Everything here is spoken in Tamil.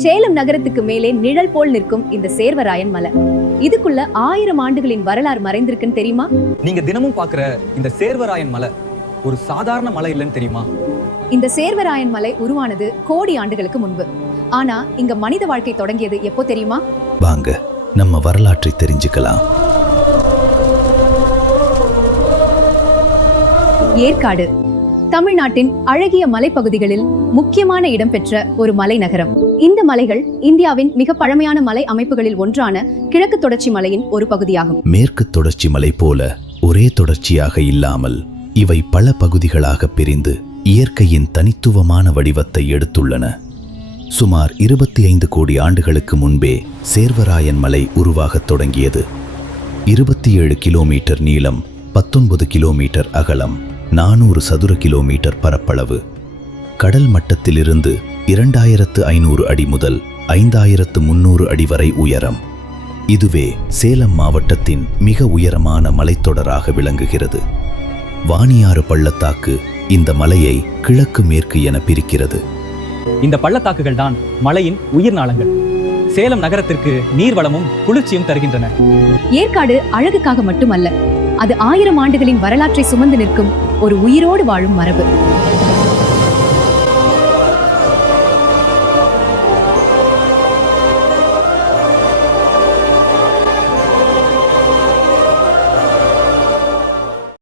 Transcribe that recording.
சேலம் நகரத்துக்கு மேலே நிழல் போல் நிற்கும் இந்த சேர்வராயன் மலை, இதுக்குள்ள 1000 ஆண்டுகளின் வரலாறு மறைந்திருக்குன்னு தெரியுமா? நீங்க தினமும் பாக்குற இந்த சேர்வராயன் மலை ஒரு சாதாரண மலை இல்லைன்னு தெரியுமா? இந்த சேர்வராயன் மலை உருவானது கோடி ஆண்டுகளுக்கு முன்பு. ஆனா இங்க மனித வாழ்க்கை தொடங்கியது எப்போ தெரியுமா? வாங்க நம்ம வரலாற்றை தெரிஞ்சுக்கலாம். ஏற்காடு தமிழ்நாட்டின் அழகிய மலைப்பகுதிகளில் முக்கியமான இடம் பெற்ற ஒரு மலை நகரம். இந்த மலைகள் இந்தியாவின் மிக பழமையான மலை அமைப்புகளில் ஒன்றான கிழக்கு தொடர்ச்சி மலையின் ஒரு பகுதியாகும். மேற்கு தொடர்ச்சி மலை போல ஒரே தொடர்ச்சியாக இல்லாமல் இவை பல பகுதிகளாக பிரிந்து இயற்கையின் தனித்துவமான வடிவத்தை எடுத்துள்ளன. சுமார் 25 கோடி ஆண்டுகளுக்கு முன்பே சேர்வராயன் மலை உருவாகத் தொடங்கியது. 27 கிலோமீட்டர் நீளம், 19 கிலோமீட்டர் அகலம், 400 சதுர கிலோமீட்டர் பரப்பளவு. கடல் மட்டத்திலிருந்து 2500 அடி முதல் 5300 அடி வரை உயரம். இதுவே சேலம் மாவட்டத்தின் மிக உயரமான மலைத்தொடராக விளங்குகிறது. வாணியாறு பள்ளத்தாக்கு இந்த மலையை கிழக்கு மேற்கு என பிரிக்கிறது. இந்த பள்ளத்தாக்குகள் தான் மலையின் உயிர் நாளங்கள். சேலம் நகரத்திற்கு நீர்வளமும் குளிர்ச்சியும் தருகின்றன. ஏற்காடு அழகுக்காக மட்டுமல்ல, அது 1000 ஆண்டுகளின் வரலாற்றை சுமந்து நிற்கும் ஒரு உயிரோடு வாழும் மரபு.